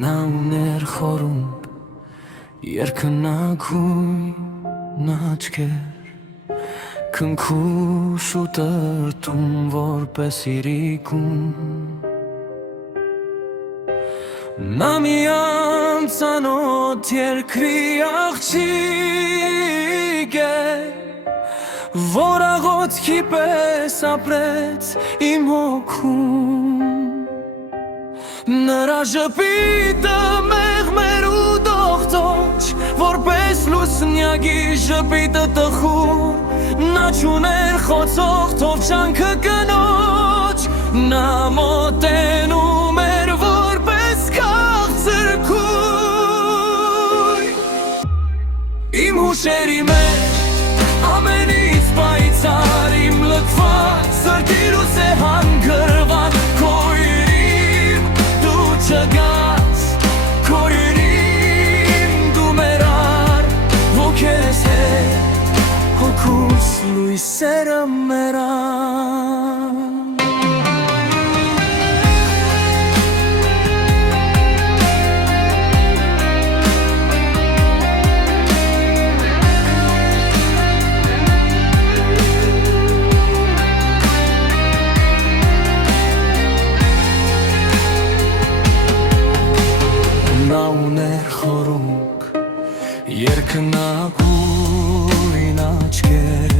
Նա ուներ խորում երկնագույն աչքեր, քնքուշ ու տրտում որպես իրիկուն։ Նա մի անծանոթ երկրի աղջիկ է, որ աղոթքի պես ապրեց իմ հոգում։ Նրա ժպիտը մեղմեր ու դողդոջ, որպես լուսնյակի ժպիտը տխուր։ Նա չուներ խոցող թովչանքը կնոջ, նա մոտենում էր որպես քաղցր քույր։ Իմ հուշերի մեջ ամենից պայծառ, իմ լքված սրտի լույս է հանգրվան քույրին, դու չգաս քույրին, դու մեռար ոգես հետ, հոգուս լույսերը մեռան։ Նա ուներ խորունկ երկնագույն աչքեր,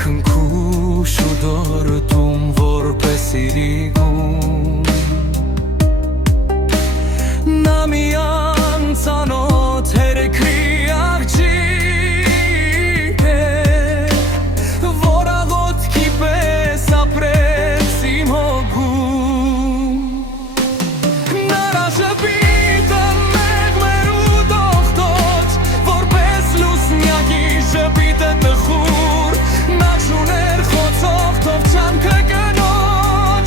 քնքուշ ու դորտում որպես իրիկուն։ Նա մի անծանոթ երկրի աղջիկ է, որ աղոթքի պես ապրեց իմ հոգում։ Նրա ժպիտը մեղմեր ու դողդոջ, որպես լուսնյակի ժպիտը տխուր։ Նա չուներ խոցող թովչանքը կնոջ,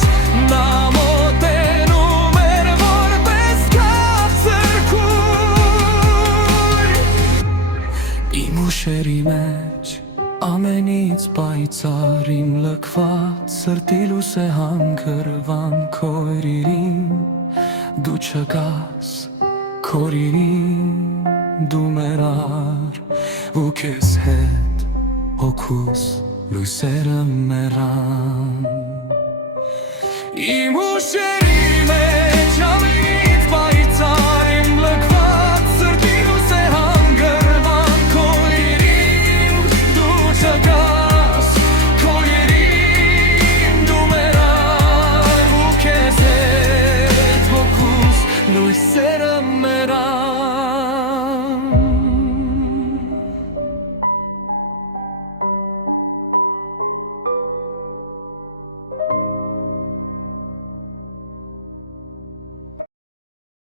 նա մոտենում էր որպես քաղցր քույր։ Իմ ուշերի մեջ ամենից պայծառ, իմ լքված սրտի լույս է հանգրվան քույրին, դու չգաս քույրին, դու մեռար ու քեզ հետ հոգուս լույսերը մեռան։ Իմ ուշերի